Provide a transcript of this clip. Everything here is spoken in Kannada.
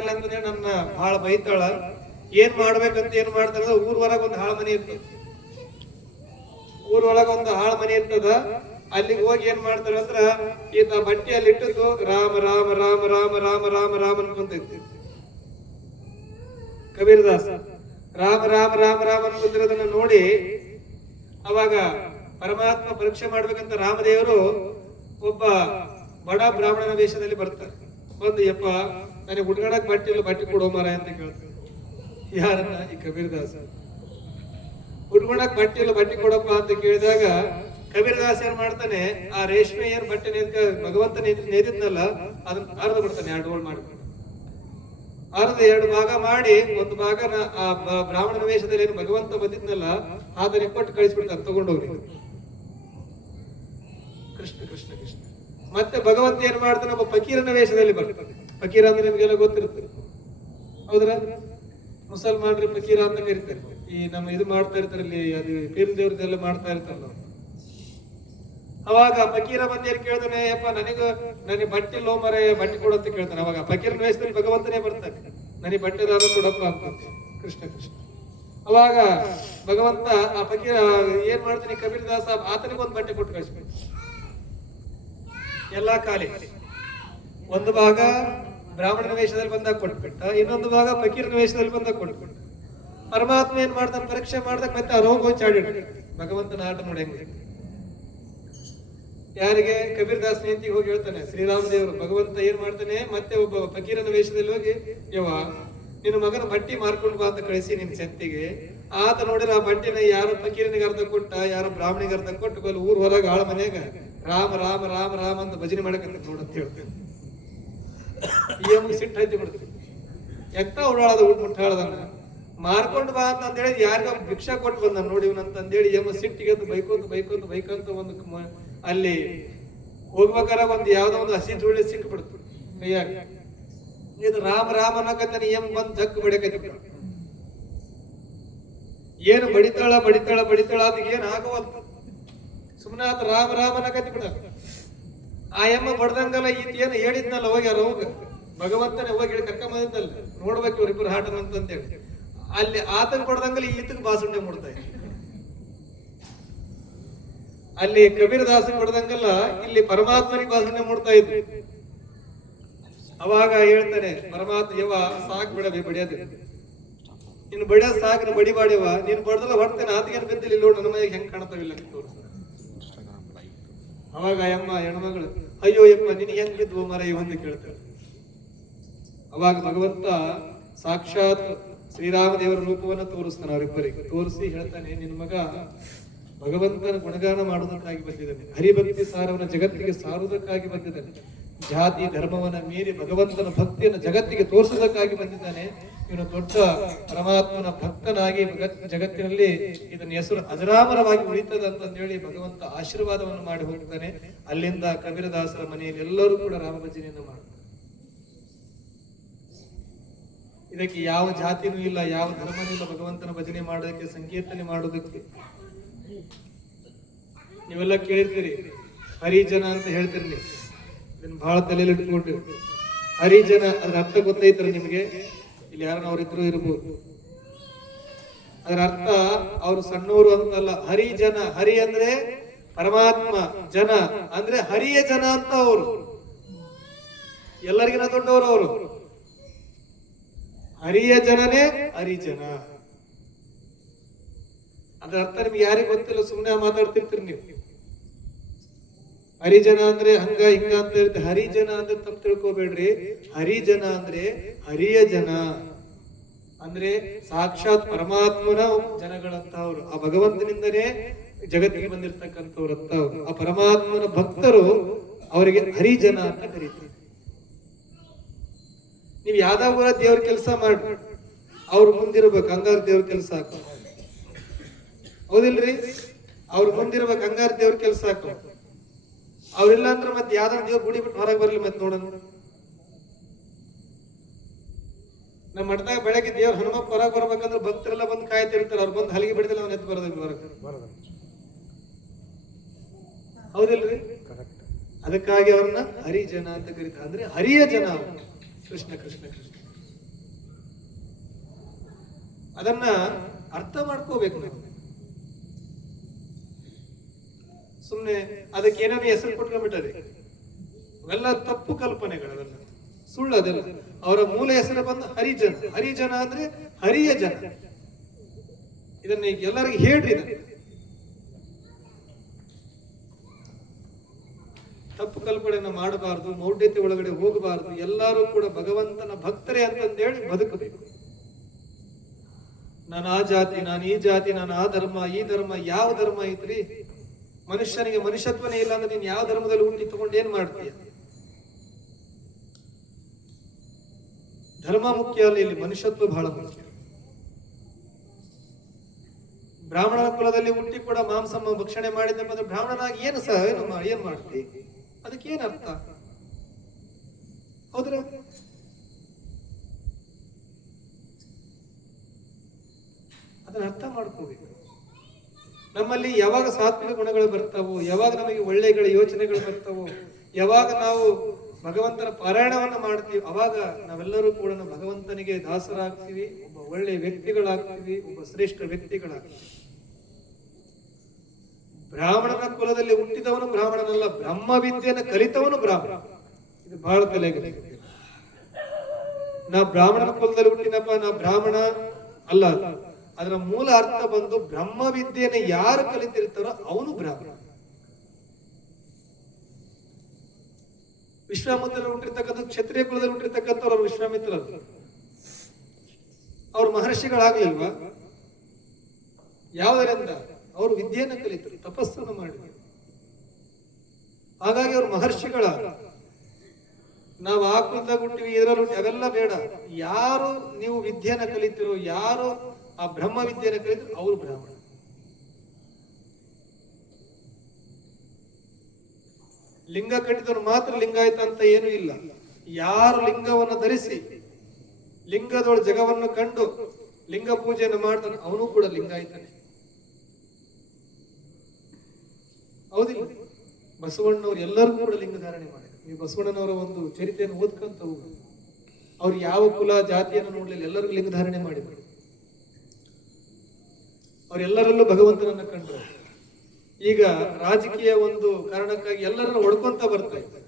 ಆಗಿಲ್ಲ ಅಂತಂದ್ರೆ ನನ್ನ ಬಹಳ ಬೈತಾಳ. ಏನ್ ಮಾಡ್ಬೇಕಂತ ಏನ್ ಮಾಡ್ತಾರ, ಊರ್ ಹೊರಗ ಒಂದು ಹಾಳ ಮನೆ ಇರ್ತದ, ಊರ್ ಒಳಗ ಒಂದು ಹಾಳ ಮನೆ ಇರ್ತದ. ಅಲ್ಲಿಗೆ ಹೋಗಿ ಏನ್ ಮಾಡ್ತಾರ ಅಂದ್ರ ಈತ ಬಟ್ಟೆ ಅಲ್ಲಿ ಇಟ್ಟದ್ದು ರಾಮ ರಾಮ ರಾಮ ರಾಮ ರಾಮ ರಾಮ ರಾಮ ಅನ್ಕೊಂತೈತಿ. ಕಬೀರದಾಸ ರಾಮ ರಾಮ ರಾಮ ರಾಮ ಅನ್ಕೊಂತಿರೋದನ್ನ ನೋಡಿ ಅವಾಗ ಪರಮಾತ್ಮ ಪರೀಕ್ಷೆ ಮಾಡ್ಬೇಕಂತ ರಾಮದೇವರು ಒಬ್ಬ ಬಡ ಬ್ರಾಹ್ಮಣನ ವೇಷದಲ್ಲಿ ಬರ್ತಾರೆ. ಬಂದು ಯಪ್ಪ ನನಗೆ ಉಟ್ಕೊಳಕ್ ಬಟ್ಟೆ ಇಲ್ಲ, ಬಟ್ಟೆ ಕೊಡೋ ಮರ ಅಂತ ಕೇಳ್ತಾರೆ. ಯಾರನ್ನ? ಈ ಕಬೀರದಾಸ. ಉಟ್ಕೊಳಕ್ ಬಟ್ಟೆ ಇಲ್ಲ, ಬಟ್ಟೆ ಕೊಡಪ್ಪ ಅಂತ ಕೇಳಿದಾಗ ಕಬೀರದಾಸ ಏನ್ ಮಾಡ್ತಾನೆ, ಆ ರೇಷ್ಮೆ ಏನ್ ಬಟ್ಟೆ ಭಗವಂತ ನೇದಿದ್ನಲ್ಲ ಅದನ್ನ ಅರ್ಧ ಬಿಡ್ತಾನೆ, 2 ಹೋಳು ಮಾಡ್ಕೊಂಡು ಅರ್ಧ 2 ಭಾಗ ಮಾಡಿ, ಒಂದು ಭಾಗ ಆ ಬ್ರಾಹ್ಮಣನ ವೇಷದಲ್ಲಿ ಏನು ಭಗವಂತ ಬಂದಿದ್ನಲ್ಲ ಅದನ್ನ ಕೊಟ್ಟು ಕಳಿಸ್ಬಿಡ್ತಾನೆ, ತಗೊಂಡೋಗ್ರಿ. ಕೃಷ್ಣ ಕೃಷ್ಣ ಕೃಷ್ಣ. ಮತ್ತೆ ಭಗವಂತ ಏನ್ ಮಾಡ್ತಾನೆ, ಒಬ್ಬ ಫಕೀರನ ವೇಷದಲ್ಲಿ ಬರ್ತಾನೆ. ಫಕೀರ ಅಂದ್ರೆ ನಿಮ್ಗೆಲ್ಲ ಗೊತ್ತಿರುತ್ತೆ, ಹೌದ್ರ? ಮುಸಲ್ಮಾನ್ರಿ ಫಕೀರ ಅಂತ ಕರೀತಾರೆ. ಈ ನಮ್ಮ ಇದು ಮಾಡ್ತಾ ಇರ್ತಾರೆ, ಇಲ್ಲಿ ಅದು ಪೀರ್ ದೇವ್ರದೆಲ್ಲ ಮಾಡ್ತಾ ಇರ್ತಾರಲ್ಲ. ಅವಾಗ ಫಕೀರ ಬಂದು ಏನ್ ಕೇಳ್ತಾನೆ, ಯಪ್ಪ ನನಗೆ ಬಟ್ಟೆ ಲೋ ಮರ, ಬಟ್ಟೆ ಕೊಡು ಅಂತ ಕೇಳ್ತಾನೆ. ಅವಾಗ ಫಕೀರನ ವೇಷದಲ್ಲಿ ಭಗವಂತನೇ ಬರ್ತಾನೆ, ನನಗೆ ಬಟ್ಟೆ ದಾನ ಕೊಡಪ್ಪ ಅಂತ. ಕೃಷ್ಣ ಕೃಷ್ಣ. ಅವಾಗ ಭಗವಂತ ಆ ಫಕೀರ ಏನ್ ಮಾಡ್ತಾನೆ, ಕಬೀರದಾಸ ಆತನಿಗೊಂದು ಬಟ್ಟೆ ಕೊಟ್ಟು ಕಳಿಸ್ಬೇಕು. ಎಲ್ಲಾ ಖಾಲಿ. ಒಂದು ಭಾಗ ಬ್ರಾಹ್ಮಣನ ವೇಷದಲ್ಲಿ ಬಂದಾಗ ಕೊಟ್ಬಿಟ್ಟ, ಇನ್ನೊಂದು ಭಾಗ ಫಕೀರನ ವೇಷದಲ್ಲಿ ಬಂದಾಗ ಕೊಟ್ಬಿಟ್ಟ. ಪರಮಾತ್ಮ ಏನ್ ಮಾಡ್ತಾನೆ, ಪರೀಕ್ಷೆ ಮಾಡ್ದಾಗ ಮತ್ತೆ ಆ ರೋಗ ಚಾಡಿ ಭಗವಂತನ ಆಟ ನೋಡಿ ಹೆಂಗೆ. ಯಾರಿಗೆ? ಕಬೀರದಾಸ್ ನೀತಿಗೆ ಹೋಗಿ ಹೇಳ್ತಾನೆ ಶ್ರೀರಾಮ ದೇವರು. ಭಗವಂತ ಏನ್ ಮಾಡ್ತಾನೆ, ಮತ್ತೆ ಒಬ್ಬ ಫಕೀರನ ವೇಷದಲ್ಲಿ ಹೋಗಿ, ಯವ್ವ ನಿನ್ನ ಮಗನ ಬಟ್ಟಿ ಮಾರ್ಕೊಂಡು ಬಾ ಅಂತ ಕಳಿಸಿ ನಿನ್ ಸೆತ್ತಿಗೆ. ಆತ ನೋಡಿದ್ರೆ ಆ ಬಟ್ಟಿನ ಯಾರೋ ಫಕೀರನಿಗೆ ಅರ್ಧ ಕೊಟ್ಟ, ಯಾರೋ ಬ್ರಾಹ್ಮಣಿಗೆ ಅರ್ಧ ಕೊಟ್ಟು ಬಲ್ ಊರ್ ಹೊರಗ ಆಳ ಮನ್ಯಾಗ ರಾಮ ರಾಮ ರಾಮ ರಾಮ ಅಂತ ಭಜನೆ ಮಾಡಕಂತ ನೋಡಂತ ಹೇಳ್ತೇನೆ. ಈ ಸಿಟ್ಟು ಹಚ್ಚಿ ಬಿಡ್ತೀನಿ, ಎತ್ತ ಉಳ್ಳಾಳದ ಮುಟ್ಟಾಳದನ್ನ ಮಾರ್ಕೊಂಡು ಬಾ ಅಂತ ಹೇಳಿ ಯಾರಿಗ ಭಿಕ್ಷಾ ಕೊಟ್ಟು ಬಂದ ನೋಡಿ ಇವನಂತಂದೇಳಿ ಸಿಟ್ಟಿಗೆ ಬೈಕೊಂತ ಒಂದು ಅಲ್ಲಿ ಹೋಗ್ಬೇಕಾರ ಒಂದು ಯಾವ್ದೋ ಒಂದು ಹಸಿ ಜೋಳಿ ಸಿಕ್ಬಿಡ್ತು ಕೈಯಾಗ. ಇದು ರಾಮ ರಾಮ ಅನ್ನಕತ್ತಾನೆ, ಬಂದ್ ಜಗ್ ಬಡಿಯಕೈತಿ. ಏನು ಬಡಿತಾಳ ಅದಕ್ಕೆ ಏನ್ ಆಗವಲ್ತು, ಸುಮ್ಮನೆ ಆತ ರಾಮ ರಾಮ ಅನ್ನಕತ್ತಿ ಬಿಡ. ಆ ಬಡ್ದಂಗಲ್ಲ ಈತ ಏನು ಹೇಳಿದ್ನಲ್ಲ ಹೋಗ್ಯಾರ, ಹೋಗ ಭಗವಂತನೇ ಹೋಗಿ ಕರ್ಕೊಂಬಂದಿದ್ದಲ್ಲ, ನೋಡ್ಬೇಕು ಇವ್ರಿಬ್ರು ಹಾಟನ್ ಅಂತಂತೇಳಿ. ಅಲ್ಲಿ ಆತನ ಬಡ್ದಂಗಲ್ಲ ಈತಕ್ ಬಾಸುಂಡೆ ಮುಡ್ತಾ ಇದ್ದ. ಅಲ್ಲಿ ಕಬೀರದಾಸನ್ ಬಡ್ದಂಗಲ್ಲ ಇಲ್ಲಿ ಪರಮಾತ್ಮನಿಗೆ ಬಾಸುಂಡೆ ಮುಡ್ತಾ ಇದ್ದ. ಅವಾಗ ಹೇಳ್ತಾನೆ ಪರಮಾತ್ಮ, ಯವ್ವ ಸಾಕ್ ಬಿಡಬಿ ಬಡಿಯೋದು, ಇನ್ನು ಬಡಿಯೋದ್ ಸಾಕು, ಬಡಿ ಬಾಡಿವ ನೀನ್ ಬಡ್ದಲ್ಲ ಹೊಡ್ತೇನೆ, ಆತಗೇನ್ ಬಿದ್ದಿಲ್ಲ, ಇಲ್ಲಿ ನನ್ನ ಮೈಗೆ ಹೆಂಗ್ ಕಾಣ್ತಾವಿಲ್ಲ ತೋರಿಸ. ಅವಾಗ ಹೆಣ್ಮಗಳು, ಅಯ್ಯೋ ಯಪ್ಪ ನಿನ್ ಹೆಂಗ್ ಬಿದ್ವು ಮರ ಇವಂದು ಕೇಳ್ತಾಳೆ. ಅವಾಗ ಭಗವಂತ ಸಾಕ್ಷಾತ್ ಶ್ರೀರಾಮ ದೇವರ ರೂಪವನ್ನ ತೋರಿಸ್ತಾನೆ. ಅವರಿಬ್ಬರಿಗೆ ತೋರಿಸಿ ಹೇಳ್ತಾನೆ, ನಿನ್ ಮಗ ಭಗವಂತನ ಗುಣಗಾನ ಮಾಡುವುದಕ್ಕಾಗಿ ಬಂದಿದ್ದಾನೆ, ಹರಿಭಕ್ತಿ ಸಾರವನ್ನ ಜಗತ್ತಿಗೆ ಸಾರುವುದಕ್ಕಾಗಿ ಬಂದಿದ್ದಾನೆ, ಜಾತಿ ಧರ್ಮವನ್ನ ಮೀರಿ ಭಗವಂತನ ಭಕ್ತಿಯನ್ನು ಜಗತ್ತಿಗೆ ತೋರಿಸುವುದಕ್ಕಾಗಿ ಬಂದಿದ್ದಾನೆ. ಇವನು ದೊಡ್ಡ ಪರಮಾತ್ಮನ ಭಕ್ತನಾಗಿ ಜಗತ್ತಿನಲ್ಲಿ ಇದನ್ನ ಹೆಸರು ಅಜರಾಮರವಾಗಿ ಉಳಿತದ ಅಂತಂದೇಳಿ ಭಗವಂತ ಆಶೀರ್ವಾದವನ್ನು ಮಾಡಿ ಹೋಗ್ತಾನೆ. ಅಲ್ಲಿಂದ ಕಬೀರದಾಸರ ಮನೆಯಲ್ಲಿ ಎಲ್ಲರೂ ಕೂಡ ರಾಮ ಭಜನೆಯನ್ನು ಮಾಡ್ತಾರೆ. ಇದಕ್ಕೆ ಯಾವ ಜಾತಿನೂ ಇಲ್ಲ, ಯಾವ ಧರ್ಮನೂ ಇಲ್ಲ. ಭಗವಂತನ ಭಜನೆ ಮಾಡೋದಕ್ಕೆ, ಸಂಕೀರ್ತನೆ ಮಾಡೋದಕ್ಕೆ. ನೀವೆಲ್ಲ ಕೇಳಿರ್ತೀರಿ ಹರಿಜನ ಅಂತ ಹೇಳ್ತೀರಿ, ನೀವು ಇದನ್ನ ಬಹಳ ತಲೆಯಲ್ಲಿ ಇಟ್ಕೊಂಡು. ಹರಿಜನ ಅದ್ರ ಅರ್ಥ ಗೊತ್ತೈತ್ರ ನಿಮಗೆ? ಇಲ್ಲಿ ಯಾರನ್ನ ಅವರಿದ್ರು ಇರ್ಬೋದು. ಅದರ ಅರ್ಥ ಅವ್ರು ಸಣ್ಣವರು ಅಂತಲ್ಲ, ಹರಿಜನ. ಹರಿ ಅಂದ್ರೆ ಪರಮಾತ್ಮ, ಜನ ಅಂದ್ರೆ ಹರಿಯ ಜನ ಅಂತ. ಅವರು ಎಲ್ಲರಿಗಿನ ದೊಡ್ಡವರು. ಅವರು ಹರಿಯ ಜನನೇ ಹರಿಜನ. ಅದ್ರ ಅರ್ಥ ನಿಮ್ಗೆ ಯಾರಿಗೆ ಗೊತ್ತಿಲ್ಲ, ಸುಮ್ಮನೆ ಮಾತಾಡ್ತಿರ್ತೀರಿ ನೀವು. ಹರಿಜನ ಅಂದ್ರೆ ಹಂಗ ಹಿಂಗ ಅಂತ ಇರುತ್ತೆ. ಹರಿಜನ ಅಂದ್ರೆ ತಪ್ಪು ತಿಳ್ಕೊಬೇಡ್ರಿ. ಹರಿಜನ ಅಂದ್ರೆ ಹರಿಯ ಜನ ಅಂದ್ರೆ ಸಾಕ್ಷಾತ್ ಪರಮಾತ್ಮನ ಜನಗಳಂತವ್ರು, ಆ ಭಗವಂತನಿಂದನೇ ಜಗತ್ತಿಗೆ ಬಂದಿರ್ತಕ್ಕಂಥವ್ರಂತ. ಆ ಪರಮಾತ್ಮನ ಭಕ್ತರು, ಅವರಿಗೆ ಹರಿಜನ ಅಂತ ಕರೀತಾರೆ. ನೀವ್ ಯಾವ್ದಾವ ದೇವ್ರ ಕೆಲಸ ಮಾಡ್ರಿ, ಅವ್ರು ಮುಂದಿರ್ಬೇಕು, ಹಂಗಾರ ದೇವ್ರ ಕೆಲಸ ಹಾಕೋ. ಹೌದಿಲ್ರಿ? ಅವ್ರು ಮುಂದಿರ್ಬೇಕು, ಹಂಗಾರ ದೇವ್ರ ಕೆಲಸ ಹಾಕೋ. ಅವ್ರಿಲ್ಲ ಅಂದ್ರೆ ಮತ್ತೆ ಯಾವ್ದಾರ ದೇವ್ರ ಗುಡಿ ಬಿಟ್ಟು ಹೊರಗೆ ಬರ್ಲಿ ಮತ್ತೆ ನೋಡೋಣ. ನಮ್ಮ ಮಠದಾಗ ಬೆಳಗ್ಗೆ ದೇವ್ರ ಹನುಮಪ್ಪ ಹೊರಗೆ ಬರ್ಬೇಕಂದ್ರೆ ಭಕ್ತರೆಲ್ಲ ಬಂದು ಕಾಯ್ತಿರ್ತಾರೆ. ಅವ್ರು ಬಂದು ಹಲಿಗೆ ಬಿಡಿದ್ರೆ ಅವ್ನ ಎದ್ದು ಬರೋದಿಲ್ಲ. ಹೌದಿಲ್ರಿ? ಅದಕ್ಕಾಗಿ ಅವ್ರನ್ನ ಹರಿಜನ ಅಂತ ಕರೀತಾರೆ. ಅಂದ್ರೆ ಹರಿಯ ಜನ. ಕೃಷ್ಣ ಕೃಷ್ಣ ಕೃಷ್ಣ. ಅದನ್ನ ಅರ್ಥ ಮಾಡ್ಕೋಬೇಕು ನಾವು. ಸುಮ್ನೆ ಅದಕ್ಕೆ ಏನಾದ್ರು ಹೆಸರು ಕೊಟ್ಕೊಂಡ್ಬಿಟ್ಟದೆ, ಅವೆಲ್ಲ ತಪ್ಪು ಕಲ್ಪನೆಗಳವೆಲ್ಲ, ಸುಳ್ಳು. ಅದೆಲ್ಲ ಅವರ ಮೂಲ ಹೆಸರು ಬಂದು ಹರಿಜನ. ಹರಿಜನ ಅಂದ್ರೆ ಹರಿಯ ಜನ. ಇದನ್ನ ಈಗ ಎಲ್ಲರಿಗೂ ಹೇಳ್ರಿ. ತಪ್ಪು ಕಲ್ಪನೆಯನ್ನ ಮಾಡಬಾರದು, ಮೌಢ್ಯತೆ ಒಳಗಡೆ ಹೋಗಬಾರದು. ಎಲ್ಲರೂ ಕೂಡ ಭಗವಂತನ ಭಕ್ತರೇ ಅಂತಂದೇಳಿ ಬದುಕಬೇಕು. ನಾನು ಆ ಜಾತಿ, ನಾನು ಈ ಜಾತಿ, ನಾನು ಆ ಧರ್ಮ, ಈ ಧರ್ಮ. ಯಾವ ಧರ್ಮ ಐತ್ರಿ? ಮನುಷ್ಯನಿಗೆ ಮನುಷ್ಯತ್ವನೇ ಇಲ್ಲ ಅಂದ್ರೆ ನೀನ್ ಯಾವ ಧರ್ಮದಲ್ಲಿ ಹುಟ್ಟಿ ತಗೊಂಡು ಏನ್ ಮಾಡ್ತೀಯ? ಧರ್ಮ ಮುಖ್ಯ ಅಲ್ಲ, ಇಲ್ಲಿ ಮನುಷ್ಯತ್ವ ಬಹಳ ಮುಖ್ಯ. ಬ್ರಾಹ್ಮಣನ ಕುಲದಲ್ಲಿ ಹುಟ್ಟಿ ಕೂಡ ಮಾಂಸಮ್ಮ ಭಕ್ಷಣೆ ಮಾಡಿದ್ರೆ ಬ್ರಾಹ್ಮಣನಾಗಿ ಏನು ಸಹ ಏನ್ ಮಾಡ್ತಿ? ಅದಕ್ಕೆ ಏನ್ ಅರ್ಥ? ಹೌದ್ರ? ಅದನ್ನ ಅರ್ಥ ಮಾಡ್ಕೋಬೇಕು. ನಮ್ಮಲ್ಲಿ ಯಾವಾಗ ಸಾತ್ವಿಕ ಗುಣಗಳು ಬರ್ತಾವೋ, ಯಾವಾಗ ನಮಗೆ ಒಳ್ಳೆಗಳ ಯೋಚನೆಗಳು ಬರ್ತಾವೋ, ಯಾವಾಗ ನಾವು ಭಗವಂತನ ಪಾರಾಯಣವನ್ನ ಮಾಡ್ತೀವಿ, ಅವಾಗ ನಾವೆಲ್ಲರೂ ಕೂಡ ಭಗವಂತನಿಗೆ ದಾಸರಾಗ್ತೀವಿ, ಒಬ್ಬ ಒಳ್ಳೆ ವ್ಯಕ್ತಿಗಳಾಗ್ತೀವಿ, ಒಬ್ಬ ಶ್ರೇಷ್ಠ ವ್ಯಕ್ತಿಗಳಾಗ್ತೀವಿ. ಬ್ರಾಹ್ಮಣನ ಕುಲದಲ್ಲಿ ಹುಟ್ಟಿದವನು ಬ್ರಾಹ್ಮಣನಲ್ಲ, ಬ್ರಹ್ಮ ವಿದ್ಯೆಯನ್ನು ಕಲಿತವನು ಬ್ರಾಹ್ಮಣ. ಇದು ಬಹಳ ತಲೆಗೆ. ನಾ ಬ್ರಾಹ್ಮಣನ ಕುಲದಲ್ಲಿ ಹುಟ್ಟಿನಪ್ಪ, ನಾ ಬ್ರಾಹ್ಮಣ ಅಲ್ಲ. ಅದರ ಮೂಲ ಅರ್ಥ ಬಂದು ಬ್ರಹ್ಮ ವಿದ್ಯೆಯನ್ನು ಯಾರು ಕಲಿತಿರ್ತಾರೋ ಅವನು ಬ್ರಾಹ್ಮಣ. ವಿಶ್ವಾಮಿತ್ರರು ಹುಟ್ಟಿರ್ತಕ್ಕಂಥ ಕ್ಷತ್ರಿಯ ಕುಲದಲ್ಲಿ ಹುಟ್ಟಿರ್ತಕ್ಕಂಥವ್ರು ಅವರು ವಿಶ್ವಾಮಿತ್ರರು. ಅವ್ರು ಮಹರ್ಷಿಗಳಾಗ್ಲಿಲ್ವಾ? ಯಾವುದರಿಂದ? ಅವರು ವಿದ್ಯೆಯನ್ನು ಕಲಿತರು, ತಪಸ್ಸನ್ನು ಮಾಡಿದರು. ಹಾಗಾಗಿ ಅವರು ಮಹರ್ಷಿಗಳ. ನಾವು ಆ ಕುಲದಾಗ ಹುಟ್ಟಿವಿ, ಇದರಲ್ಲಿ ಅವೆಲ್ಲ ಬೇಡ. ಯಾರು ನೀವು ವಿದ್ಯೆಯನ್ನು ಕಲಿತಿರೋ, ಯಾರು ಆ ಬ್ರಹ್ಮ ವಿದ್ಯೆಯನ್ನು ಕಲಿತರು, ಅವರು ಬ್ರಾಹ್ಮಣ. ಲಿಂಗ ಕಟ್ಟಿದವರು ಮಾತ್ರ ಲಿಂಗಾಯತ ಅಂತ ಏನೂ ಇಲ್ಲ. ಯಾರು ಲಿಂಗವನ್ನು ಧರಿಸಿ ಲಿಂಗದೊಳ ಜಗವನ್ನು ಕಂಡು ಲಿಂಗ ಪೂಜೆಯನ್ನು ಮಾಡ್ತಾನೆ ಅವನು ಕೂಡ ಲಿಂಗಾಯತನೇ. ಹೌದಿಲ್ಲ? ಬಸವಣ್ಣವ್ರು ಎಲ್ಲರಿಗೂ ಕೂಡ ಲಿಂಗ ಧಾರಣೆ ಮಾಡಿದ್ರು. ನೀವು ಬಸವಣ್ಣನವರ ಒಂದು ಚರಿತ್ರೆಯನ್ನು ಓದ್ಕೊಂತ ಹೋಗಿ, ಅವ್ರು ಯಾವ ಕುಲ ಜಾತಿಯನ್ನು ನೋಡ್ಲಿಲ್ಲ, ಎಲ್ಲರಿಗೂ ಲಿಂಗ ಧಾರಣೆ ಮಾಡಿದ್ರು. ಅವರೆಲ್ಲರಲ್ಲೂ ಭಗವಂತನನ್ನ ಕಂಡ್ರು. ಈಗ ರಾಜಕೀಯ ಒಂದು ಕಾರಣಕ್ಕಾಗಿ ಎಲ್ಲರನ್ನು ಹೊಡ್ಕೊಂತ ಬರ್ತಾ ಇದ್ದಾರೆ.